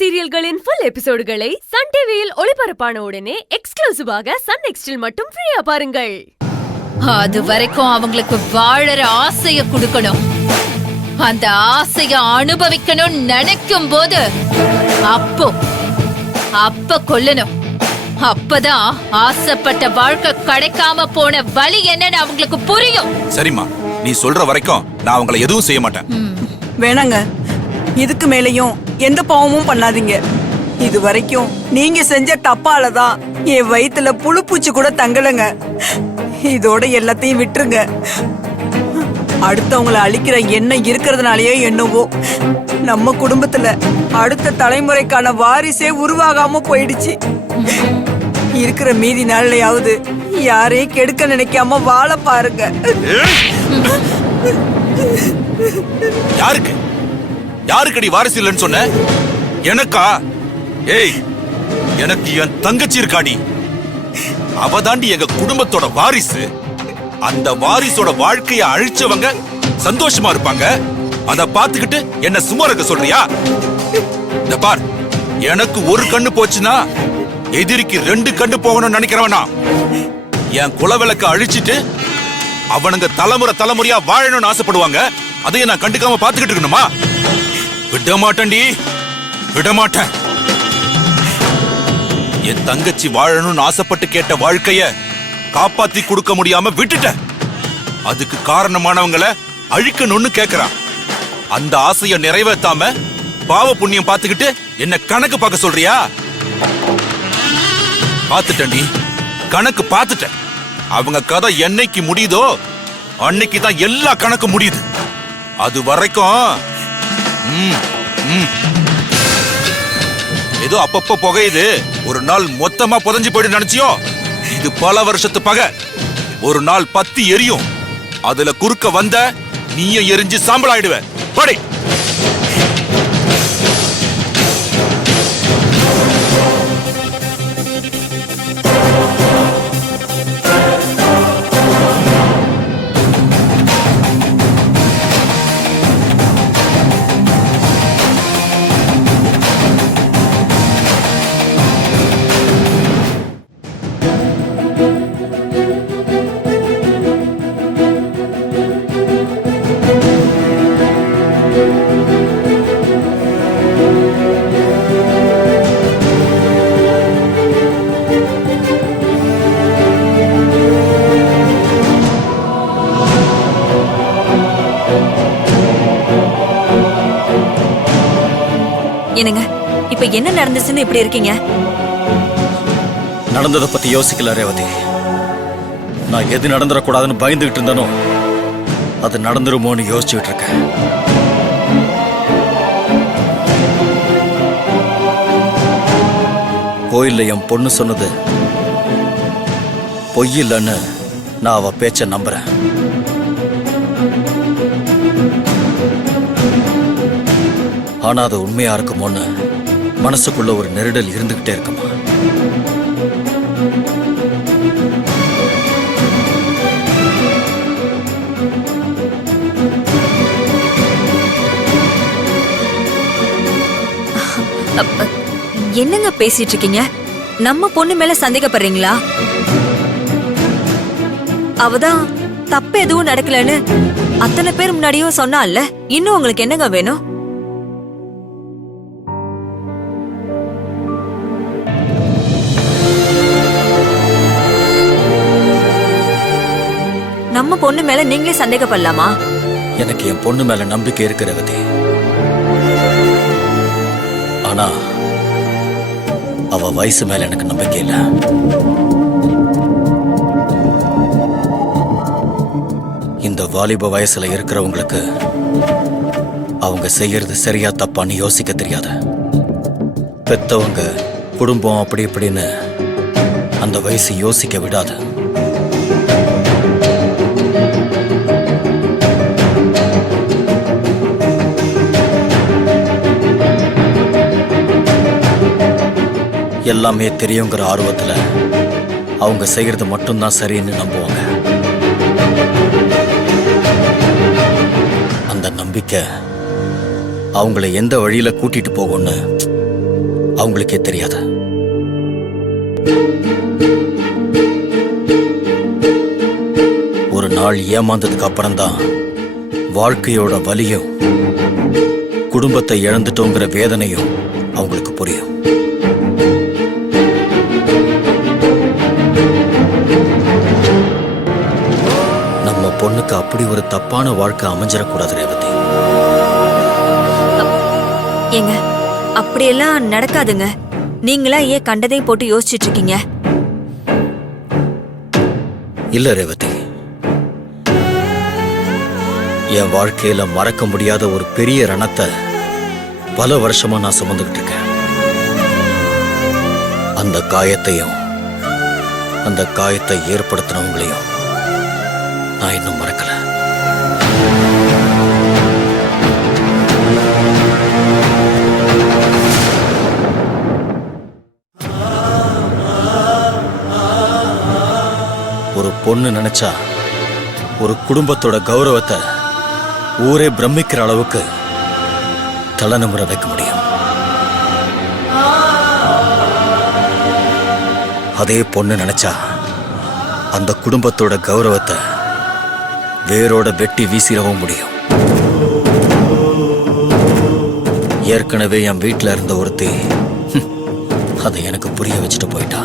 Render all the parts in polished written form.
சீரியல்களின் full எபிசோடுகளை Sun டிவியில் ஒளிபரப்பான உடனே எக்ஸ்க்ளூசிவாக சன் நெக்ஸ்டில் மட்டும் ஃப்ரீயா பாருங்கள். அது வரைக்கும் அவங்களுக்கு வாழற ஆசைய கொடுக்கணும். அந்த ஆசைய அனுபவிக்கணும் நினைக்கும் போது அப்ப கொல்லணும். அப்பதான் ஆசைப்பட்ட வாழ்க்கை கிடைக்காம போன வழி என்னன்னு அவங்களுக்கு புரியும். சரிம்மா, நீ சொல்ற வரைக்கும் நான் அவங்களை எதுவும் செய்ய மாட்டேன். வேணாங்க, இதுக்கு மேலையும் எந்த பாவமும் பண்ணாதீங்க. இது வரைக்கும் நீங்க செஞ்ச தப்பாலதான் என் வயித்துல புழு பூச்சி கூட தங்கலங்க. இதோட எல்லாத்தையும் விட்டுருங்க. அடுத்தவங்களை அழிக்கிற எண்ணம் இருக்கிறதுனாலயே என்னவோ நம்ம குடும்பத்துல அடுத்த தலைமுறைக்கான வாரிசே உருவாகாம போயிடுச்சு. இருக்கிற மீதி நாள்லயாவது யாரையும் கெடுக்க நினைக்காம வாழ பாருங்க. யாருக்கடி வாரிசு இல்லைன்னு சொன்ன? எனக்கா? ஏய், எனக்கு என் தங்கச்சி இருக்காடி. அவதாண்டி எங்க குடும்பத்தோட வாரிசு. அந்த வாரிசோட வாழ்க்கைய அழிச்சவங்க சந்தோஷமா இருப்பாங்க. அத பாத்துக்கிட்டு என்ன சும்மா இருக்க சொல்றியா? இந்த பார், எனக்கு ஒரு கண்ணு போச்சுன்னா எதிரிக்கு 2 கண்ணு போகணும்னு நினைக்கிறவனா? என் குலவிளக்க அழிச்சிட்டு அவனுங்க தலைமுறையா வாழணும்னு ஆசைப்படுவாங்க. அதையும் நான் கண்டுக்காம பாத்துக்கிட்டு இருக்கணுமா? விட மாட்டேன்டி, விட மாட்டேன். என் தங்கச்சி வாழணும்னு ஆசைப்பட்டு கேட்ட வாழ்க்கைய காப்பாத்தி கொடுக்க முடியாம விட்டுட்டேன். அதுக்கு காரணமானவங்களை அழிக்கணும்னு கேக்குறான். அந்த ஆசைய நிறைவேற்றாம பாவ புண்ணியம் பாத்துக்கிட்டு என்ன கணக்கு பார்க்க சொல்றியா? பாத்துட்டேன்டி, கணக்கு பாத்துட்டேன். அவங்க கதை என்னைக்கு முடியுதோ அன்னைக்கு தான் எல்லா கணக்கு முடியுது. அது வரைக்கும் ஏதோ அப்பப்ப புகையுது, ஒரு நாள் மொத்தமா புதஞ்சு போயிடு நினைச்சியோ? இது பல வருஷத்து பகை. ஒரு நாள் பத்தி எரியும். அதுல குறுக்க வந்த நீயும் எரிஞ்சு சாம்பல் ஆயிடுவ. படி. என்னங்க, இப்ப என்ன நடந்துச்சுன்னு இப்படி இருக்கீங்க? நடந்ததை பத்தி யோசிக்கல ரேவதி. நான் எது நடந்துடக்கூடாதுன்னு பயந்துகிட்டு இருந்தனோ அது நடந்துருமோன்னு யோசிச்சுட்டு இருக்கேன். கோயில்ல என் பொண்ணு சொன்னது பொய் இல்லைன்னு நான் அவ பேச்ச நம்புறேன். ஆனா அது உண்மையா இருக்குமோன்னு மனசுக்குள்ள ஒரு நெருடல் இருந்துகிட்டே இருக்குமா? என்னங்க பேசிட்டு இருக்கீங்க? நம்ம பொண்ணு மேல சந்தேகப்படுறீங்களா? அவதான் தப்பு எதுவும் நடக்கலன்னு அத்தனை பேர் முன்னாடியும் சொன்னால. இன்னும் உங்களுக்கு என்னங்க வேணும்? நம்ம பொண்ணு மேல நீங்களே சந்தேகப்படலாமா? எனக்கு என் பொண்ணு மேல நம்பிக்கை இருக்கிறது. ஆனா அவ வயசு மேல எனக்கு நம்பிக்கை இல்ல. இந்த வாலிப வயசுல இருக்கிறவங்களுக்கு அவங்க செய்யறது சரியா தப்பான்னு யோசிக்க தெரியாது. பெத்தவங்க குடும்பம் அப்படி இப்படின்னு அந்த வயசு யோசிக்க விடாது. எல்லாமே தெரியுங்கிற ஆர்வத்துல அவங்க செய்யறது மட்டும்தான் சரின்னு நம்புவாங்க. அந்த நம்பிக்கை அவங்கள எந்த வழியில கூட்டிட்டு போகும்னு அவங்களுக்கே தெரியாது. ஒரு நாள் ஏமாந்ததுக்கு அப்புறம்தான் வாழ்க்கையோட வலியும் குடும்பத்தை இழந்துட்டோங்கிற வேதனையும் அவங்களுக்கு புரியும். நம்ம பொண்ணுக்கு அப்படி ஒரு தப்பான வாழ்க்கை அமைஞ்சிடக்கூடாது ரேவதி. ஏங்க அப்படியெல்லாம் நடக்காதுங்க. நீங்களா ஏன் கண்டதையும் போட்டு யோசிச்சுட்டு இருக்கீங்க? இல்ல ரேவதி, என் வாழ்க்கையில மறக்க முடியாத ஒரு பெரிய ரணத்தை பல வருஷமா நான் சுமந்துகிட்டு இருக்கேன். அந்த காயத்தையும் அந்த காயத்தை ஏற்படுத்தினவங்களையும் நான் இன்னும் மறக்கல. ஒரு பொண்ணு நினைச்சா ஒரு குடும்பத்தோட கௌரவத்தை ஊரே பிரமிக்கிற அளவுக்கு தலைநிமிர வைக்க முடியும். அதே பொண்ணு நினைச்சா அந்த குடும்பத்தோட கௌரவத்தை வேரோட வெட்டி வீசிடவும் முடியும். ஏற்கனவே என் வீட்டில் இருந்த ஒருத்தி அதை எனக்கு புரிய வச்சுட்டு போயிட்டா.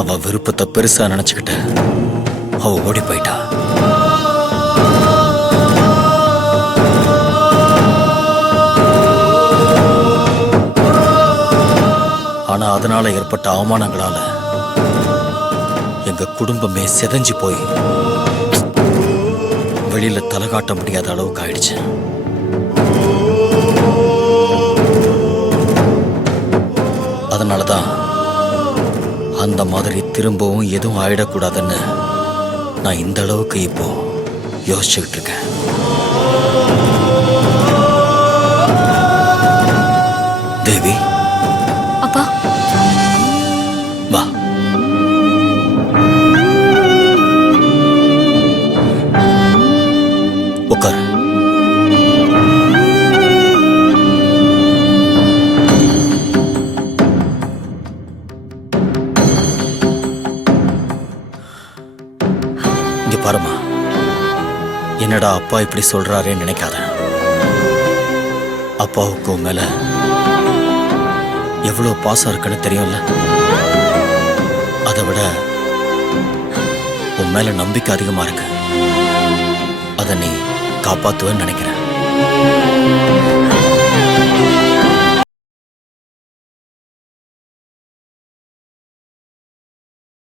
அவ விருப்பத்தை பெருசா நினைச்சுக்கிட்ட அவ ஓடி போயிட்டா. ஆனா அதனால ஏற்பட்ட அவமானங்களால எங்க குடும்பமே சிதைஞ்சு போய் வெளியில தலை காட்ட முடியாத அளவுக்கு ஆயிடுச்சு. அதனாலதான் அந்த மாதிரி திரும்பவும் எதுவும் ஆயிடக்கூடாதுன்னு நான் இந்த அளவுக்கு இப்போ யோசிச்சுக்கிட்டு இருக்கேன். தேவி, அப்பா வா. உட்கார். இங்க பாருமா, என்னடா அப்பா இப்படி சொல்றாரேன்னு நினைக்காத. அப்பாவுக்கு உன் மேல எவ்வளவு பாசம் இருக்குன்னு தெரியும்ல. அதை விட உன் மேல நம்பிக்கை அதிகமா இருக்கு. அதை நீ காப்பாத்துவேன்னு நினைக்கிறேன்.